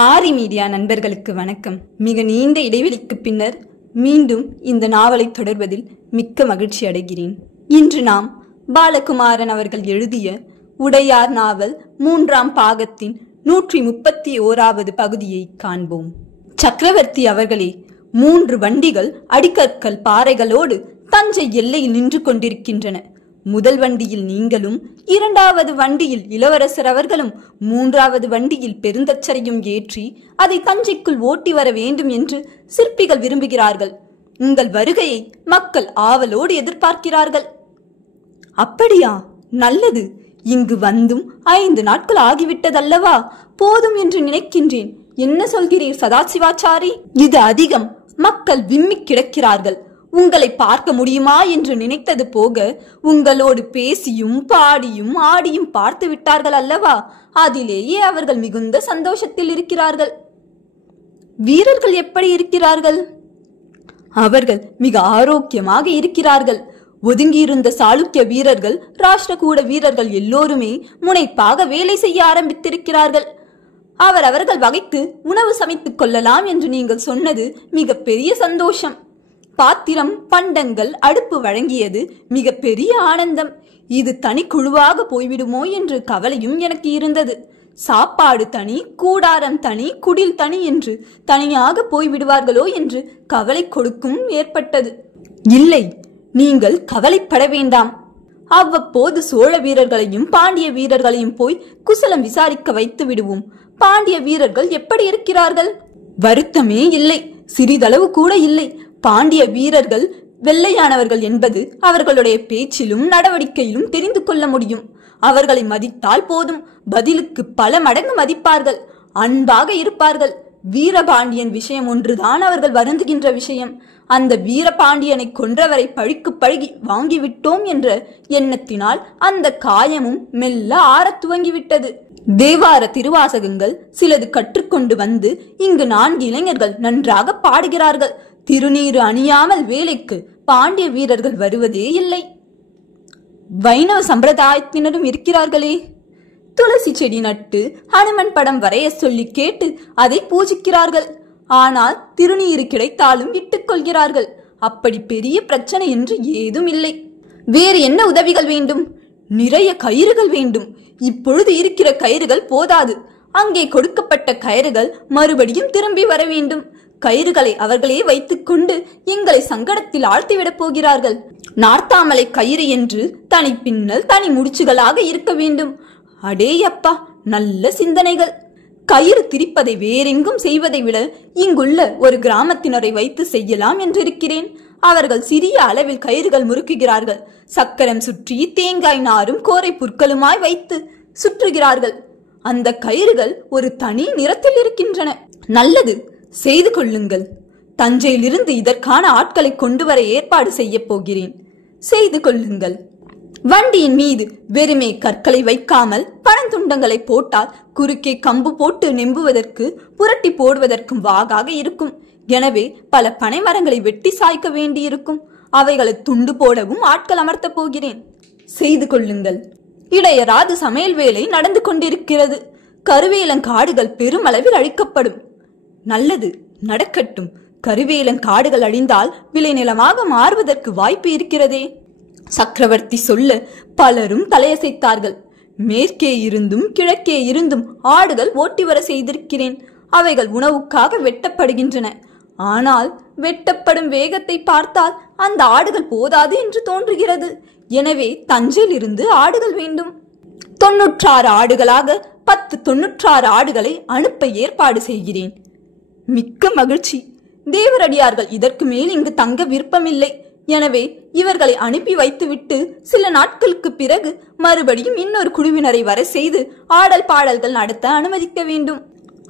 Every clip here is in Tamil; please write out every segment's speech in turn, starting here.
ஆரி மீடியா நண்பர்களுக்கு வணக்கம். மிக நீண்ட இடைவெளிக்கு பின்னர் மீண்டும் இந்த நாவலை தொடர்வதில் மிக்க மகிழ்ச்சி அடைகிறேன். இன்று நாம் பாலகுமாரன் அவர்கள் எழுதிய உடையார் நாவல் 3ஆம் பாகத்தின் 131வது பகுதியை காண்போம். சக்கரவர்த்தி அவர்களே, 3 வண்டிகள் அடிக்கற்கள் பாறைகளோடு தஞ்சை எல்லையில் நின்று கொண்டிருக்கின்றன. முதல் வண்டியில் நீங்களும், 2வது வண்டியில் இளவரசர் அவர்களும், 3வது வண்டியில் பெருந்தச்சரையும் ஏற்றி அதை தஞ்சைக்குள் ஓட்டி வர வேண்டும் என்று சிற்பிகள் விரும்புகிறார்கள். உங்கள் வருகையை மக்கள் ஆவலோடு எதிர்பார்க்கிறார்கள். அப்படியா? நல்லது. இங்கு வந்தும் 5 நாட்கள் ஆகிவிட்டதல்லவா? போதும் என்று நினைக்கின்றேன். என்ன சொல்கிறீர் சதாசிவாச்சாரி? இது அதிகம். மக்கள் விம்மி கிடக்கிறார்கள். உங்களை பார்க்க முடியுமா என்று நினைத்தது போக உங்களோடு பேசியும் பாடியும் ஆடியும் பார்த்து விட்டார்கள் அல்லவா? அதிலேயே அவர்கள் மிகுந்த சந்தோஷத்தில் இருக்கிறார்கள். வீரர்கள் எப்படி இருக்கிறார்கள்? அவர்கள் மிக ஆரோக்கியமாக இருக்கிறார்கள். ஒதுங்கியிருந்த சாளுக்கிய வீரர்கள், ராஷ்டிரகூட வீரர்கள் எல்லோருமே முனைப்பாக வேலை செய்ய ஆரம்பித்திருக்கிறார்கள். அவர்கள் வகைக்கு உணவு சமைத்துக் கொள்ளலாம் என்று நீங்கள் சொன்னது மிக பெரிய சந்தோஷம். பாத்திரம், பண்டங்கள், அடுப்பு வழங்கியது மிக பெரிய ஆனந்தம். இது தனி குழுவாக போய்விடுமோ என்று கவலையும் எனக்கு இருந்தது. சாப்பாடு தனி, கூடாரம் தனி, குடில் தனி என்று தனியாக போய்விடுவார்களோ என்று கவலை கொடுக்கும் ஏற்பட்டது. இல்லை, நீங்கள் கவலைப்பட வேண்டாம். அவ்வப்போது சோழ வீரர்களையும் பாண்டிய வீரர்களையும் போய் குசலம் விசாரிக்க வைத்து விடுவோம். பாண்டிய வீரர்கள் எப்படி இருக்கிறார்கள்? வருத்தமே இல்லை, சிறிதளவு கூட இல்லை. பாண்டிய வீரர்கள் வெள்ளையானவர்கள் என்பது அவர்களுடைய பேச்சிலும் நடவடிக்கையிலும் தெரிந்து கொள்ள முடியும். அவர்களை மதித்தால் போதும், பதிலுக்கு பல மடங்கு மதிப்பார்கள். அன்பாக இருப்பார்கள். வீரபாண்டியன் விஷயம் ஒன்றுதான் அவர்கள் வருந்துகின்ற விஷயம். அந்த வீரபாண்டியனை கொன்றவரை பழிக்கு பழகி வாங்கிவிட்டோம் என்ற எண்ணத்தினால் அந்த காயமும் மெல்ல ஆறத் துவங்கிவிட்டது. தேவார திருவாசகங்கள் சிலது கற்றுக்கொண்டு வந்து இங்கு 4 இளைஞர்கள் நன்றாக பாடுகிறார்கள். திருநீறு அணியாமல் வேலைக்கு பாண்டிய வீரர்கள் வருவதே இல்லை. வைணவ சம்பிரதாயத்தினரும் இருக்கிறார்களே. துளசி செடி நட்டு ஹனுமன் படம் வரைய சொல்லி கேட்டு அதை பூஜிக்கிறார்கள். ஆனால் திருநீறு கிடைத்தாலும் விட்டுக் கொள்கிறார்கள். அப்படி பெரிய பிரச்சனை என்று ஏதும் இல்லை. வேறு என்ன உதவிகள் வேண்டும்? நிறைய கயிறுகள் வேண்டும். இப்பொழுது இருக்கிற கயிறுகள் போதாது. அங்கே கொடுக்கப்பட்ட கயிறுகள் மறுபடியும் திரும்பி வர வேண்டும். கயிறுகளை அவர்களே வைத்துக் கொண்டு எங்களை சங்கடத்தில் ஆழ்த்திவிடப் போகிறார்கள். நார்த்தாமலை கயிறு என்று தனி பின்னல், தனி முடிச்சுகளாக இருக்க வேண்டும். அடே அப்பா, நல்ல சிந்தனைகள். கயிறு திரிப்பதை வேறெங்கும் செய்வதை விட இங்குள்ள ஒரு கிராமத்தினரை வைத்து செய்யலாம் என்றிருக்கிறேன். அவர்கள் சிறிய அளவில் கயிறுகள் முறுக்குகிறார்கள். சக்கரம் சுற்றி தேங்காய் நாரும் கோரை புற்களுமாய் வைத்து சுற்றுகிறார்கள். அந்த கயிறுகள் ஒரு தனி நிறத்தில் இருக்கின்றன. நல்லது, செய்து கொள்ளுங்கள். தஞ்சையிலிருந்து இதற்கான ஆட்களை கொண்டு வர ஏற்பாடு செய்ய போகிறேன். செய்து கொள்ளுங்கள். வண்டியின் மீது வெறுமே கற்களை வைக்காமல் பழந்துண்டங்களை போட்டால் குறுக்கே கம்பு போட்டு நெம்புவதற்கு, புரட்டி போடுவதற்கும் வாகாக இருக்கும். எனவே பல பனை மரங்களை வெட்டி சாய்க்க வேண்டியிருக்கும். அவைகளை துண்டு போடவும் ஆட்கள் அமர்த்த போகிறேன். செய்து கொள்ளுங்கள். இடையராது சமையல் வேலை நடந்து கொண்டிருக்கிறது. கருவேலங்காடுகள் பெருமளவில் அழிக்கப்படும். நல்லது, நடக்கட்டும். கருவேலங்காடுகள் அழிந்தால் விளைநிலமாக மாறுவதற்கு வாய்ப்பு இருக்கிறதே. சக்கரவர்த்தி சொல்ல பலரும் தலையசைத்தார்கள். மேற்கே இருந்தும் கிழக்கே இருந்தும் ஆடுகள் ஓட்டி வர செய்திருக்கிறேன். அவைகள் உணவுக்காக வெட்டப்படுகின்றன. ஆனால் வெட்டப்படும் வேகத்தை பார்த்தால் அந்த ஆடுகள் போதாது என்று தோன்றுகிறது. எனவே தஞ்சையிலிருந்து ஆடுகள் வேண்டும். 96 ஆடுகளாக 96 ஆடுகளை அனுப்ப ஏற்பாடு செய்கிறேன். மிக்க மகிழ்ச்சி. தேவரடியார்கள் இதற்கு மேல் இங்கு தங்க விருப்பமில்லை. எனவே இவர்களை அனுப்பி வைத்துவிட்டு சில நாட்களுக்கு பிறகு மறுபடியும் இன்னொரு குழுவினரை வர செய்து ஆடல் பாடல்கள் நடத்த அனுமதிக்க வேண்டும்.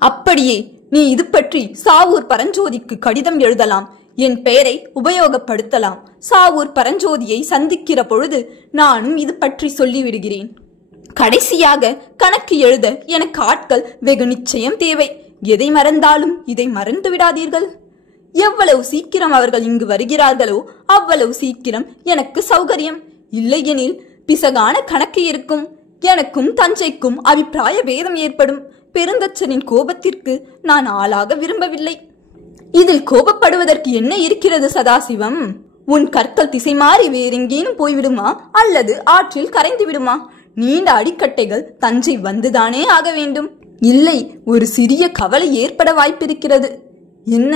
அப்படியே நீ இது பற்றி சாவூர் பரஞ்சோதிக்கு கடிதம் எழுதலாம். என் பெயரை உபயோகப்படுத்தலாம். சாவூர் பரஞ்சோதியை சந்திக்கிற பொழுது நானும் இது பற்றி சொல்லிவிடுகிறேன். கடைசியாக கணக்கு எழுத எனக்கு ஆட்கள் வெகு நிச்சயம் தேவை. எதை மறந்தாலும் இதை மறந்து விடாதீர்கள். எவ்வளவு சீக்கிரம் அவர்கள் இங்கு வருகிறார்களோ அவ்வளவு சீக்கிரம் எனக்கு சௌகரியம். இல்லையெனில் பிசகான கணக்கு இருக்கும். எனக்கும் தஞ்சைக்கும் அபிப்பிராய பேதம் ஏற்படும். பெருந்தச்சனின் கோபத்திற்கு நான் ஆளாக விரும்பவில்லை. இதில் கோபப்படுவதற்கு என்ன இருக்கிறது சதாசிவம்? உன் கற்கள் திசை மாறி வேறெங்கேனும் போய்விடுமா அல்லது ஆற்றில் கரைந்து விடுமா? நீண்ட அடிக்கட்டைகள் தஞ்சை வந்துதானே ஆக வேண்டும். இல்லை, ஒரு சிறிய கவலை ஏற்பட வாய்ப்பிருக்கிறது. என்ன?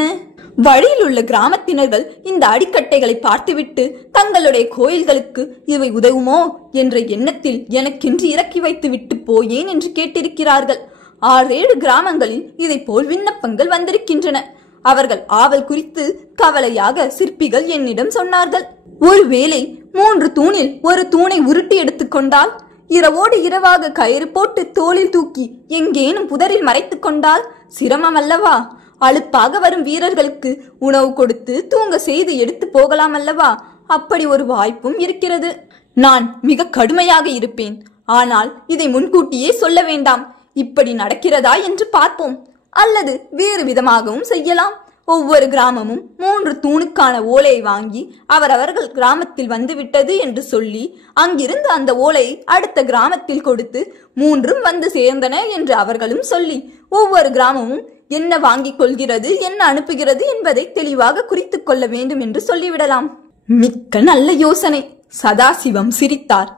வழியில் உள்ள கிராமத்தினர்கள் இந்த அடிக்கட்டைகளை பார்த்துவிட்டு தங்களுடைய கோயில்களுக்கு இவை உதவுமோ என்ற எண்ணத்தில் எனக்கென்று இறக்கி வைத்து விட்டு போயேன் என்று கேட்டிருக்கிறார்கள். 6-7 கிராமங்களில் இதை போல் விண்ணப்பங்கள் வந்திருக்கின்றன. அவர்கள் ஆவல் குறித்து கவலையாக சிற்பிகள் என்னிடம் சொன்னார்கள். ஒருவேளை 3 தூணில் ஒரு தூணை உருட்டி எடுத்துக்கொண்டால், இரவோடு இரவாக கயிறு போட்டு தோளில் தூக்கி எங்கேனும் புதரில் மறைத்து கொண்டால் சிரமம் அல்லவா? அலுப்பாக வரும் வீரர்களுக்கு உணவு கொடுத்து தூங்க செய்து எடுத்து போகலாம் அல்லவா? அப்படி ஒரு வாய்ப்பும் இருக்கிறது. நான் மிக கடுமையாக இருப்பேன். ஆனால் இதை முன்கூட்டியே சொல்ல வேண்டாம். இப்படி நடக்கிறதா என்று பார்ப்போம். அல்லது வேறு விதமாகவும் செய்யலாம். ஒவ்வொரு கிராமமும் 3 தூணுக்கான ஓலையை வாங்கி அவரவர்கள் கிராமத்தில் வந்துவிட்டது என்று சொல்லி அங்கிருந்து அந்த ஓலையை அடுத்த கிராமத்தில் கொடுத்து 3ம் வந்து சேர்ந்தன என்று அவர்களும் சொல்லி ஒவ்வொரு கிராமமும் என்ன வாங்கிக் கொள்கிறது, என்ன அனுப்புகிறது என்பதை தெளிவாக குறித்துக் கொள்ள வேண்டும் என்று சொல்லிவிடலாம். மிக்க நல்ல யோசனை. சதாசிவம் சிரித்தார்.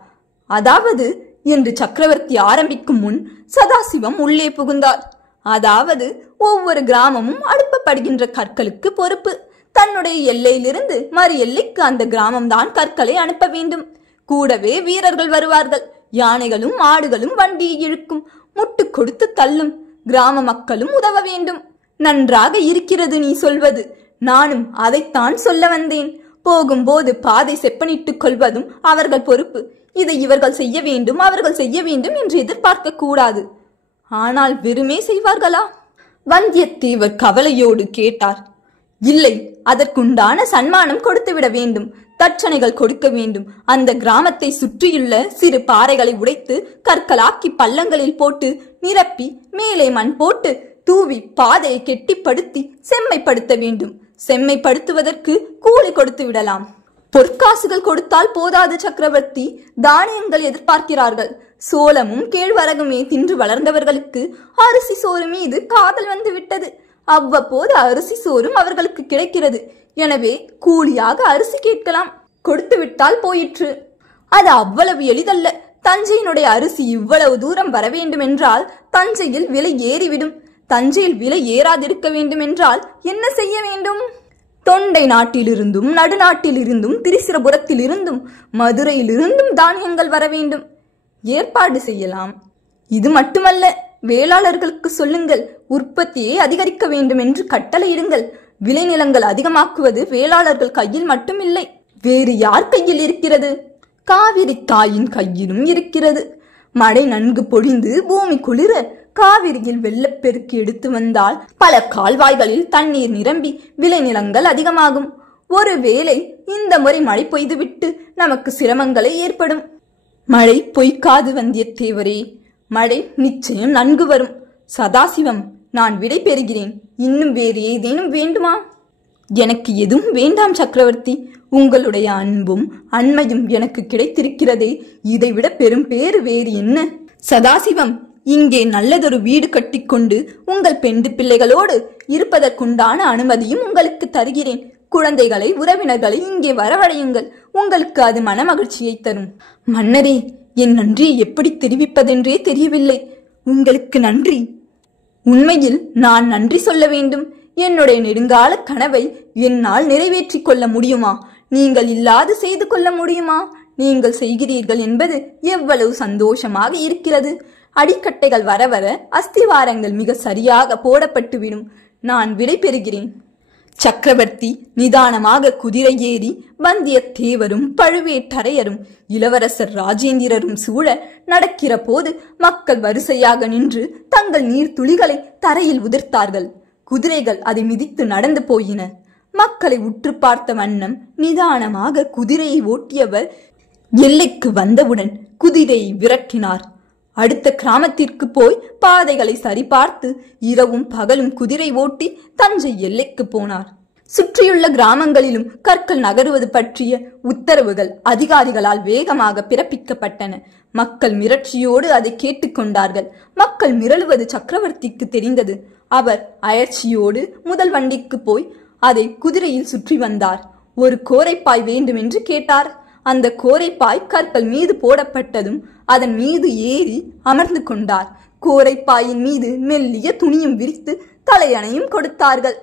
அதாவது என்று சக்கரவர்த்தி ஆரம்பிக்கும் முன் சதாசிவம் உள்ளே புகுந்தார். அதாவது ஒவ்வொரு கிராமமும் அனுப்பப்படுகின்ற கற்களுக்கு பொறுப்பு. தன்னுடைய எல்லையிலிருந்து மறு எல்லைக்கு அந்த கிராமம் தான் கற்களை அனுப்ப வேண்டும். கூடவே வீரர்கள் வருவார்கள். யானைகளும் ஆடுகளும் வண்டியை இழுக்கும், முட்டு கொடுத்து தள்ளும். கிராம மக்களும் உதவ வேண்டும். நன்றாக இருக்கிறது நீ சொல்வது. நானும் அதைத்தான் சொல்ல வந்தேன். போகும்போது பாதை செப்பனிட்டுக் கொள்வதும் அவர்கள் பொறுப்பு. இதை இவர்கள் செய்ய வேண்டும், அவர்கள் செய்ய வேண்டும் என்று எதிர்பார்க்க கூடாது. ஆனால் வெறுமே செய்வார்களா? வந்தியத்தேவர் கவலையோடு கேட்டார். இல்லை, அதற்குண்டான சன்மானம் கொடுத்துவிட வேண்டும். தட்சணைகள் கொடுக்க வேண்டும். அந்த கிராமத்தை சுற்றியுள்ள சிறு பாறைகளை உடைத்து கற்களாக்கி பள்ளங்களில் போட்டு நிரப்பி மேலே மண் போட்டு தூவி பாதையை கெட்டிப்படுத்தி செம்மைப்படுத்த வேண்டும். செம்மைப்படுத்துவதற்கு கூலி கொடுத்து விடலாம். பொற்காசுகள் கொடுத்தால் போதாது சக்கரவர்த்தி. தானியங்கள் எதிர்பார்க்கிறார்கள். சோளமும் கேழ்வரகுமே தின்று வளர்ந்தவர்களுக்கு அரிசி சோறு மீது காதல் வந்து விட்டது. அவ்வப்போது அரிசி சோறும் அவர்களுக்கு கிடைக்கிறது. எனவே கூலியாக அரிசி கேட்கலாம். கொடுத்து விட்டால் போயிற்று. அது அவ்வளவு எளிதல்ல. தஞ்சையினுடைய அரிசி இவ்வளவு தூரம் வர வேண்டும் என்றால் தஞ்சையில் விலை ஏறிவிடும். தஞ்சையில் விலை ஏறாதிருக்க வேண்டும் என்றால் என்ன செய்ய வேண்டும்? தொண்டை நாட்டிலிருந்தும் நடுநாட்டிலிருந்தும் திரிசிரபுரத்திலிருந்தும் மதுரையிலிருந்தும் தானியங்கள் வர வேண்டும். ஏற்பாடு செய்யலாம். இது மட்டுமல்ல, வேளாளர்களுக்கு சொல்லுங்கள், உற்பத்தியை அதிகரிக்க வேண்டும் என்று கட்டளையிடுங்கள். விளைநிலங்கள் அதிகமாக்குவது வேளாளர்கள் கையில் மட்டும் இல்லை, வேறு யார் கையில் இருக்கிறது? காவிரி தாயின் கையிலும் இருக்கிறது. மழை நன்கு பொழிந்து பூமி குளிர காவிரியில் வெள்ளப்பெருக்கு எடுத்து வந்தால் பல கால்வாய்களில் தண்ணீர் நிரம்பி விளைநிலங்கள் அதிகமாகும். ஒருவேளை இந்த முறை மழை பொய்துவிட்டு நமக்கு சிரமங்களை ஏற்படும். மழை பொய்க்காது வந்தியத்தேவரே. மழை நிச்சயம் நன்கு வரும். சதாசிவம், நான் விடை பெறுகிறேன். இன்னும் வேறு ஏதேனும் வேண்டுமா? எனக்கு எதுவும் வேண்டாம் சக்கரவர்த்தி. உங்களுடைய அன்பும் அண்மையும் எனக்கு கிடைத்திருக்கிறதே, இதைவிட பெரும் பேறு வேறு என்ன? சதாசிவம், இங்கே நல்லதொரு வீடு கட்டிக்கொண்டு உங்கள் பெண்டு பிள்ளைகளோடு இருப்பதற்குண்டான அனுமதியும் உங்களுக்கு தருகிறேன். குழந்தைகளை உறவினர்களை இங்கே வரவழையுங்கள். உங்களுக்கு அது மன மகிழ்ச்சியை தரும். மன்னரே, என் நன்றியை எப்படி தெரிவிப்பதென்றே தெரியவில்லை. உங்களுக்கு நன்றி. உண்மையில் நான் நன்றி சொல்ல வேண்டும். என்னுடைய நெடுங்கால கனவை என்னால் நிறைவேற்றிக் கொள்ள முடியுமா? நீங்கள் இல்லாது செய்து கொள்ள முடியுமா? நீங்கள் செய்கிறீர்கள் என்பது எவ்வளவு சந்தோஷமாக இருக்கிறது. அடிக்கட்டைகள் வர வர அஸ்திவாரங்கள் மிக சரியாக போடப்பட்டுவிடும். நான் விடை பெறுகிறேன். சக்கரவர்த்தி நிதானமாக குதிரை ஏறி வந்தியத்தேவரும் பழுவேட்டரையரும் இளவரசர் ராஜேந்திரரும் சூழ நடக்கிற போது மக்கள் வரிசையாக நின்று தங்கள் நீர் துளிகளை தரையில் உதிர்த்தார்கள். குதிரைகள் அதை மிதித்து நடந்து போயின. மக்களை உற்று பார்த்த வண்ணம் நிதானமாக குதிரையை ஓட்டியவர் எல்லைக்கு வந்தவுடன் குதிரையை விரட்டினார். அடுத்த கிராமத்திற்கு போய் பாதைகளை சரிபார்த்து இரவும் பகலும் குதிரை ஓட்டி தஞ்சை எல்லைக்கு போனார். சுற்றியுள்ள கிராமங்களிலும் கற்கள் நகருவது பற்றிய உத்தரவுகள் அதிகாரிகளால் வேகமாக பிறப்பிக்கப்பட்டன. மக்கள் மிரட்சியோடு அதை கேட்டுக்கொண்டார்கள். மக்கள் மிரளுவது சக்கரவர்த்திக்கு தெரிந்தது. அவர் அயற்சியோடு முதல் வண்டிக்கு போய் அதை குதிரையில் சுற்றி வந்தார். ஒரு கோரைப்பாய் வேண்டுமென்று கேட்டார். அந்த கோரைப்பாய் கற்கள் மீது போடப்பட்டதும் அதன் மீது ஏறி அமர்ந்து கொண்டார். கோரைப்பாயின் மீது மெல்லிய துணியும் விரித்து தலையணையும் கொடுத்தார்கள்.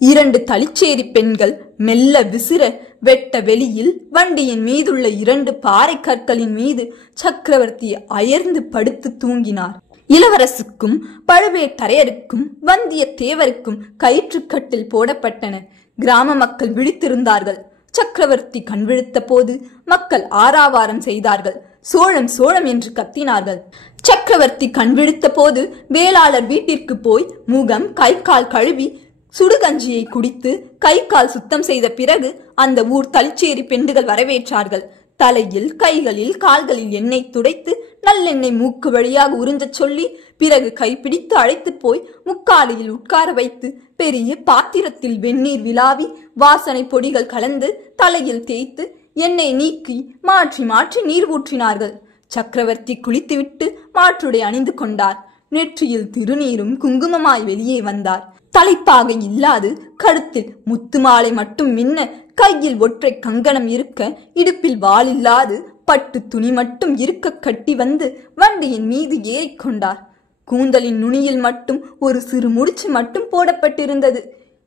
2 தளிச்சேரி பெண்கள் மெல்ல விசிற வெட்ட வெளியில் வண்டியின் மீதுள்ள 2 பாறை கற்களின் மீது சக்கரவர்த்தி அயர்ந்து படுத்து தூங்கினார். இளவரசுக்கும் பழுவேட்டரையருக்கும் வந்தியத்தேவருக்கும் கயிற்றுக்கட்டில் போடப்பட்டன. கிராம மக்கள் விழித்திருந்தார்கள். சக்கரவர்த்தி கண் விழித்த போது மக்கள் ஆரவாரம் செய்தார்கள். சோழம் சோழம் என்று கத்தினார்கள். சக்கரவர்த்தி கண் விழித்த போது வேளாளர் வீட்டிற்கு போய் முகம் கை கால் கழுவி சுடுகஞ்சியை குடித்து கை கால் சுத்தம் செய்த பிறகு அந்த ஊர் தளிச்சேரி பெண்டுகள் வரவேற்றார்கள். தலையில் கைகளில் கால்களில் எண்ணெய் துடைத்து நல்லெண்ணெய் மூக்கு வழியாக உறிஞ்சச் சொல்லி பிறகு கைப்பிடித்து அழைத்து போய் முக்காலியில் உட்கார வைத்து பெரிய பாத்திரத்தில் வெந்நீர் விளாவி வாசனை பொடிகள் கலந்து தலையில் தேய்த்து எண்ணெய் நீக்கி மாற்றி மாற்றி நீர் ஊற்றினார்கள். சக்கரவர்த்தி குளித்துவிட்டு மாற்றுடை அணிந்து கொண்டார். நெற்றியில் திருநீரும் குங்குமமாய் வெளியே வந்தார். தலைப்பாகை இல்லாது கழுத்தில் முத்து மாலை மட்டும் மின்ன, கையில் ஒற்றை கங்கணம் இருக்க, இடுப்பில் வாள் இல்லாது பட்டு துணி மட்டும் இருக்க கட்டி வந்து வண்டியின் மீது ஏறிக்கொண்டார். கூந்தலின் நுனியில் மட்டும் ஒரு சிறு முடிச்சு மட்டும் போடப்பட்டிருந்தது.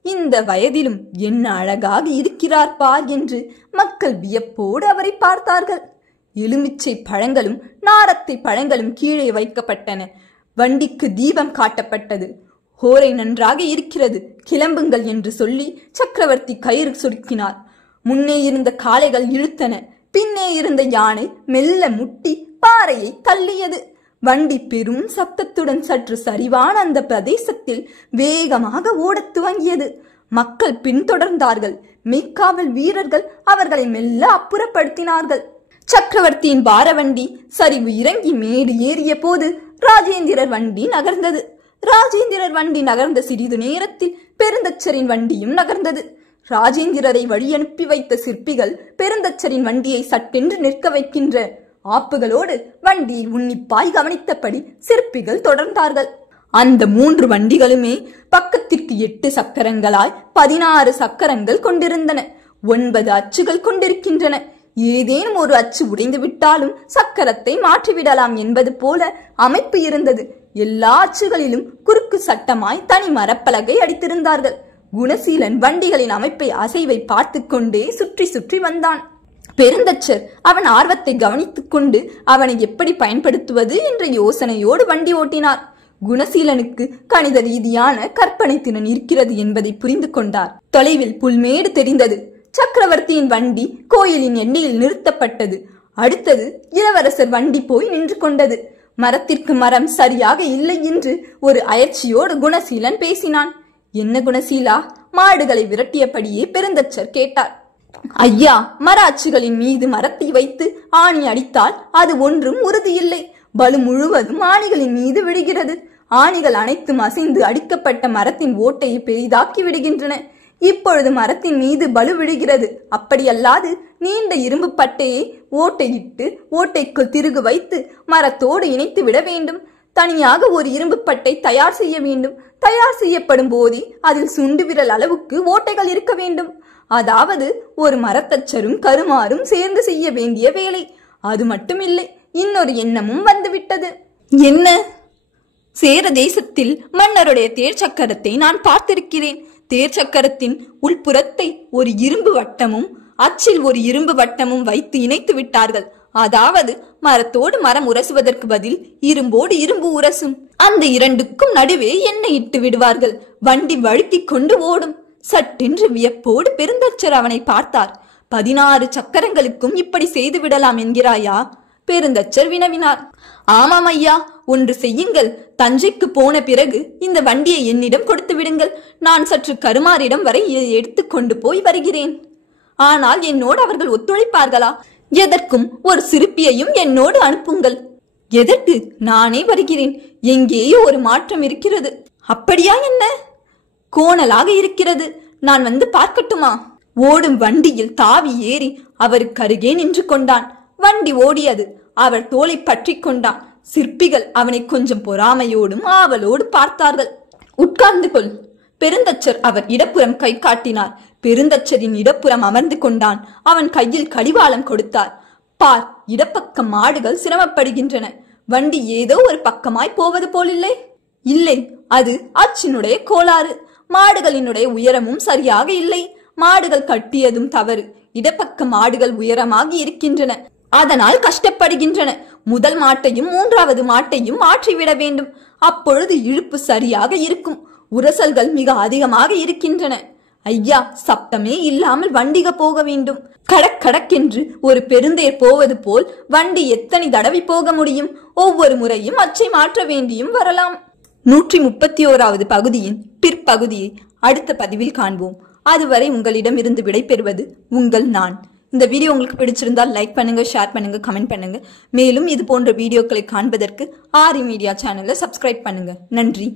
இந்த வயதிலும் என்ன அழகாக இருக்கிறார் பார் என்று மக்கள் வியப்போடு அவரை பார்த்தார்கள். எலுமிச்சை பழங்களும் நாரத்தை பழங்களும் கீழே வைக்கப்பட்டன. வண்டிக்கு தீபம் காட்டப்பட்டது. ஹோரை நன்றாக இருக்கிறது, கிளம்புங்கள் என்று சொல்லி சக்கரவர்த்தி கயிறு சுருக்கினார். முன்னே இருந்த காளைகள் இழுத்தன. பின்னே இருந்த யானை மெல்ல முட்டி பாறையை தள்ளியது. வண்டி பெரும் சப்தத்துடன் சற்று சரிவான அந்த பிரதேசத்தில் வேகமாக ஓடத் துவங்கியது. மக்கள் பின்தொடர்ந்தார்கள். மெய்க்காவல் வீரர்கள் அவர்களை மெல்ல அப்புறப்படுத்தினார்கள். சக்கரவர்த்தியின் பாரவண்டி சரிவு இறங்கி மேடு ஏறிய போது ராஜேந்திரர் வண்டி நகர்ந்தது. ராஜேந்திரர் வண்டி நகர்ந்த சிறிது நேரத்தில் பெருந்தச்சரின் வண்டியும் நகர்ந்தது. ராஜேந்திரரை வழியனுப்பி வைத்த சிற்பிகள் பெருந்தச்சரின் வண்டியை சட்டென்று நிற்க வைக்கின்ற ஆப்புகளோடு வண்டியில் உன்னிப்பாய் கவனித்தபடி சிற்பிகள் தொடர்ந்தார்கள். அந்த 3 வண்டிகளுமே பக்கத்திற்கு 8 சக்கரங்களாய் 16 சக்கரங்கள் கொண்டிருந்தன. 9 அச்சுகள் கொண்டிருக்கின்றன. ஏதேனும் ஒரு அச்சு உடைந்து விட்டாலும் சக்கரத்தை மாற்றிவிடலாம் என்பது போல அமைப்பு இருந்தது. எல்லா அச்சுகளிலும் குறுக்கு சட்டமாய் தனி மரப்பலகை அடித்திருந்தார்கள். குணசீலன் வண்டிகளின் அமைப்பை அசைவை பார்த்து கொண்டே சுற்றி சுற்றி வந்தான். பெருந்தச்சர் அவன் ஆர்வத்தை கவனித்துக் கொண்டு அவனை எப்படி பயன்படுத்துவது என்ற யோசனையோடு வண்டி ஓட்டினார். குணசீலனுக்கு கணித ரீதியான கற்பனை திறன் இருக்கிறது என்பதை புரிந்து கொண்டார். தொலைவில் புல்மேடு தெரிந்தது. சக்கரவர்த்தியின் வண்டி கோயிலின் எண்ணெயில் நிறுத்தப்பட்டது. அடுத்தது இளவரசர் வண்டி போய் நின்று கொண்டது. மரத்திற்கு மரம் சரியாக இல்லை என்று ஒரு அயற்சியோடு குணசீலன் பேசினான். என்ன குணசீலா? மாடுகளை விரட்டியபடியே பெருந்தச்சர் கேட்டார். ஐயா, மர அச்சுகளின் மீது மரத்தை வைத்து ஆணி அடித்தால் அது ஒன்றும் உறுதியில்லை. பலு முழுவதும் ஆணிகளின் மீது விடுகிறது. ஆணிகள் அனைத்தும் அசைந்து அடிக்கப்பட்ட மரத்தின் ஓட்டையை பெரிதாக்கி விடுகின்றன. இப்பொழுது மரத்தின் மீது பலு விடுகிறது. அப்படியல்லாது நீண்ட இரும்பு பட்டையை ஓட்டையிட்டு ஓட்டைக்குள் திருகு வைத்து மரத்தோடு இணைத்து விட வேண்டும். தனியாக ஒரு இரும்பு பட்டை தயார் செய்ய வேண்டும். தயார் செய்யப்படும் போதே அதில் சுண்டு விரல் அளவுக்கு ஓட்டைகள் இருக்க வேண்டும். அதாவது ஒரு மரத்தச்சரும் கருமாறும் சேர்ந்து செய்ய வேண்டிய வேலை. அது மட்டுமில்லை, இன்னொரு எண்ணமும் வந்துவிட்டது. என்ன? சேர தேசத்தில் மன்னருடைய தேர் சக்கரத்தை நான் பார்த்திருக்கிறேன். தேர் சக்கரத்தின் உள்புறத்தை ஒரு இரும்பு வட்டமும் அச்சில் ஒரு இரும்பு வட்டமும் வைத்து இணைத்து விட்டார்கள். அதாவது மரத்தோடு மரம் உரசுவதற்கு பதில் இரும்போடு இரும்பு உரசும். அந்த 2க்கும் நடுவே எண்ணெய் இட்டு விடுவார்கள். வண்டி வழுக்கிக் கொண்டு ஓடும். சட்டென்று வியப்போடு பெருந்தச்சர் அவனை பார்த்தார். 16 சக்கரங்களுக்கும் இப்படி செய்து விடலாம் என்கிறாயா? பெருந்தச்சர் வினவினார். ஆமாம் ஐயா, ஒன்று செய்யுங்கள். தஞ்சைக்கு போன பிறகு இந்த வண்டியை என்னிடம் கொடுத்து விடுங்கள். நான் சற்று கருமாரிடம் வரை எடுத்துக்கொண்டு போய் வருகிறேன். ஆனால் என்னோடு அவர்கள் ஒத்துழைப்பார்களா? எதற்கும் ஒரு சிற்பியையும் என்னோடு அனுப்புங்கள். எதற்கு? நானே வருகிறேன். எங்கேயோ ஒரு மாற்றம் இருக்கிறது. அப்படியா? என்ன? கோணலாக இருக்கிறது. நான் வந்து பார்க்கட்டுமா? ஓடும் வண்டியில் தாவி ஏறி அவருக்கு அருகே நின்று கொண்டான். வண்டி ஓடியது. அவர் தோலை பற்றி கொண்டான். சிற்பிகள் அவனை கொஞ்சம் பொறாமையோடும் ஆவலோடு பார்த்தார்கள். உட்கார்ந்து கொள். பெருந்தச்சர் அவர் இடப்புறம் கை காட்டினார். பெருந்தச்சரின் இடப்புறம் அமர்ந்து கொண்டான். அவன் கையில் கடிவாளம் கொடுத்தார். பார், இடப்பக்கம் மாடுகள் சிரமப்படுகின்றன. வண்டி ஏதோ ஒரு பக்கமாய் போவது போலில்லை. இல்லை, அது அச்சினுடைய கோளாறு. மாடுகளினுடைய உயரமும் சரியாக இல்லை. மாடுகள் கட்டியதும் தவறு. இடப்பக்க மாடுகள் உயரமாக இருக்கின்றன, அதனால் கஷ்டப்படுகின்றன. முதல் மாட்டையும் மூன்றாவது மாட்டையும் மாற்றிவிட வேண்டும். அப்பொழுது இழுப்பு சரியாக இருக்கும். உரசல்கள் மிக அதிகமாக இருக்கின்றன. ஐயா, சப்தமே இல்லாமல் வண்டிக போக வேண்டும். கடக் கடக்கென்று ஒரு பெருந்தேர் போவது போல் வண்டி எத்தனை தடவை போக முடியும்? ஒவ்வொரு முறையும் அச்சை மாற்ற வேண்டியும் வரலாம். 131வது பகுதியின் பிற்பகுதியை அடுத்த பதிவில் காண்போம். அதுவரை உங்களிடம் இருந்து விடைபெறுவது உங்கள் நான். இந்த வீடியோ உங்களுக்கு பிடிச்சிருந்தால் லைக் பண்ணுங்க, ஷேர் பண்ணுங்க, கமெண்ட் பண்ணுங்க. மேலும் இது போன்ற வீடியோக்களை காண்பதற்கு ஆரி மீடியா சேனலை சப்ஸ்கிரைப் பண்ணுங்க. நன்றி.